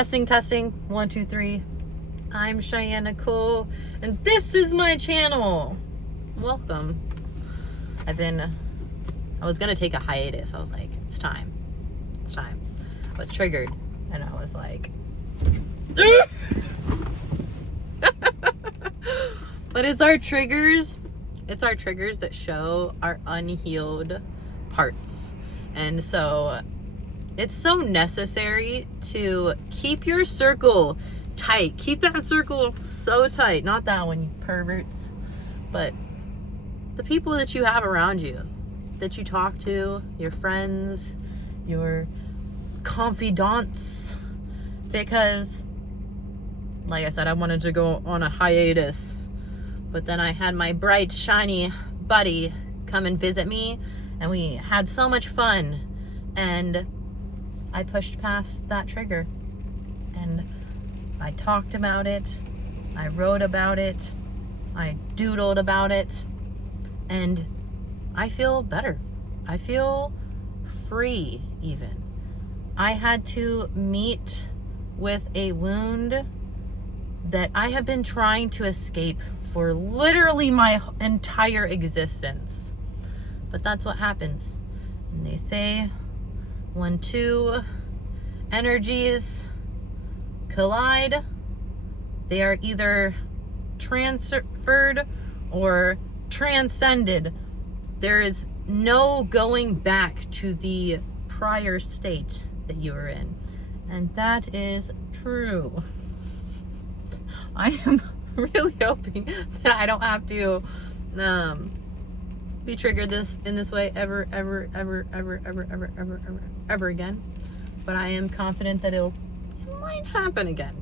Testing, testing. 1, 2, 3. I'm Cheyenne Nicole, and this is my channel. Welcome. I was gonna take a hiatus. I was like, it's time. I was triggered, and I was like, but it's our triggers. It's our triggers that show our unhealed parts. And so it's so necessary to keep your circle tight. Keep that circle so tight. Not that one, you perverts. But the people that you have around you, that you talk to, your friends, your confidants. Because, like I said, I wanted to go on a hiatus. But then I had my bright, shiny buddy come and visit me. And we had so much fun. And I pushed past that trigger. And I talked about it. I wrote about it. I doodled about it. And I feel better. I feel free, even. I had to meet with a wound that I have been trying to escape for literally my entire existence. But that's what happens. And they say when two energies collide, they are either transferred or transcended. There is no going back to the prior state that you were in. And that is true. I am really hoping that I don't have to be triggered in this way ever again. But I am confident that it might happen again.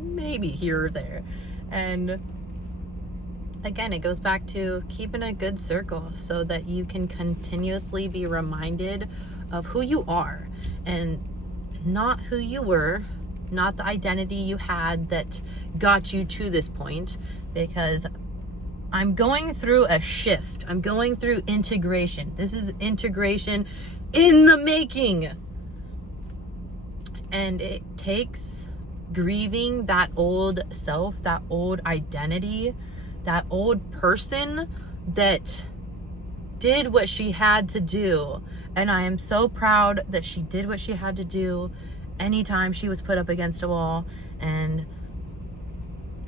Maybe here or there. And again, it goes back to keeping a good circle so that you can continuously be reminded of who you are and not who you were, not the identity you had that got you to this point. Because I'm going through a shift. I'm going through integration. This is integration in the making. And it takes grieving that old self, that old identity, that old person that did what she had to do. And I am so proud that she did what she had to do anytime she was put up against a wall and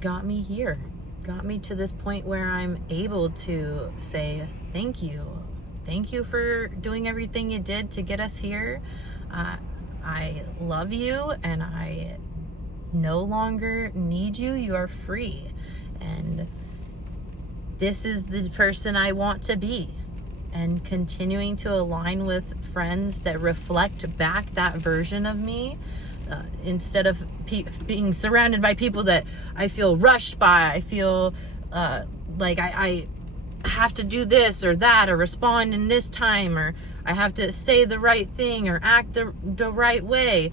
got me here. Got me to this point where I'm able to say thank you. Thank you for doing everything you did to get us here. I love you and I no longer need you. You are free. And this is the person I want to be. And continuing to align with friends that reflect back that version of me. Instead of being surrounded by people that I feel rushed by, I feel like I have to do this or that or respond in this time, or I have to say the right thing or act the right way.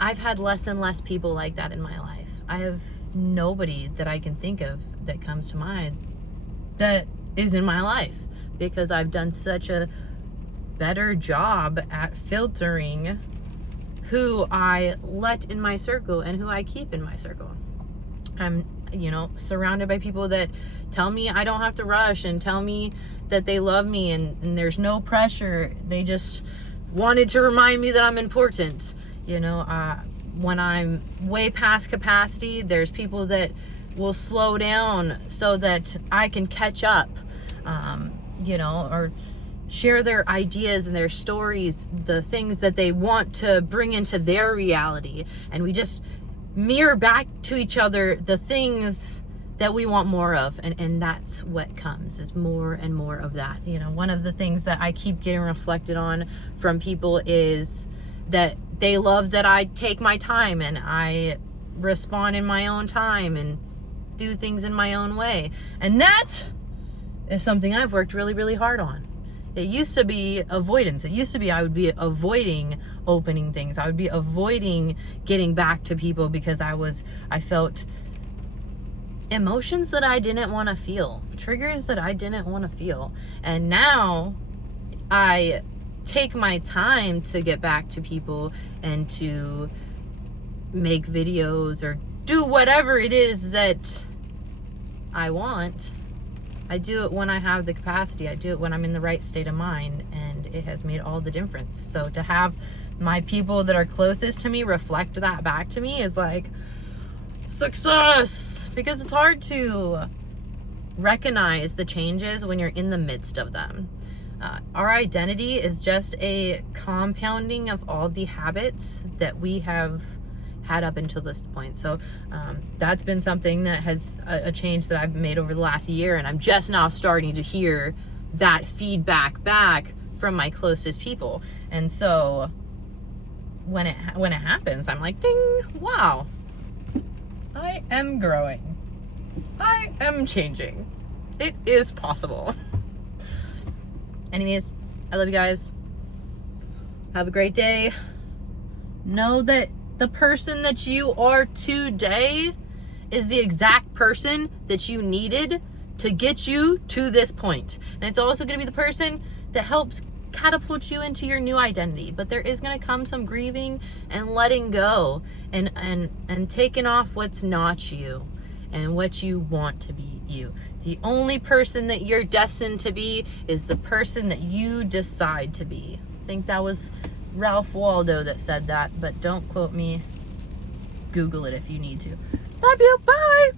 I've had less and less people like that in my life. I have nobody that I can think of that comes to mind that is in my life, because I've done such a better job at filtering who I let in my circle and who I keep in my circle. I'm, surrounded by people that tell me I don't have to rush and tell me that they love me and there's no pressure. They just wanted to remind me that I'm important. When I'm way past capacity, there's people that will slow down so that I can catch up, or share their ideas and their stories, the things that they want to bring into their reality. And we just mirror back to each other the things that we want more of. And that's what comes, is more and more of that. One of the things that I keep getting reflected on from people is that they love that I take my time and I respond in my own time and do things in my own way. And that is something I've worked really, really hard on. It used to be avoidance. It used to be I would be avoiding opening things. I would be avoiding getting back to people because I felt emotions that I didn't want to feel, triggers that I didn't want to feel. And now I take my time to get back to people and to make videos or do whatever it is that I want. I do it when I have the capacity. I do it when I'm in the right state of mind, and it has made all the difference. So to have my people that are closest to me reflect that back to me is like success, because it's hard to recognize the changes when you're in the midst of them. Our identity is just a compounding of all the habits that we have had up until this point. So that's been something that has a change that I've made over the last year, and I'm just now starting to hear that feedback back from my closest people. And so when it happens, I'm like, ding, wow, I am growing, I am changing, it is possible. Anyways, I love you guys. Have a great day. Know that the person that you are today is the exact person that you needed to get you to this point. And it's also going to be the person that helps catapult you into your new identity. But there is going to come some grieving and letting go and taking off what's not you and what you want to be you. The only person that you're destined to be is the person that you decide to be. I think that was Ralph Waldo that said that, but don't quote me. Google it if you need to. Love you. Bye.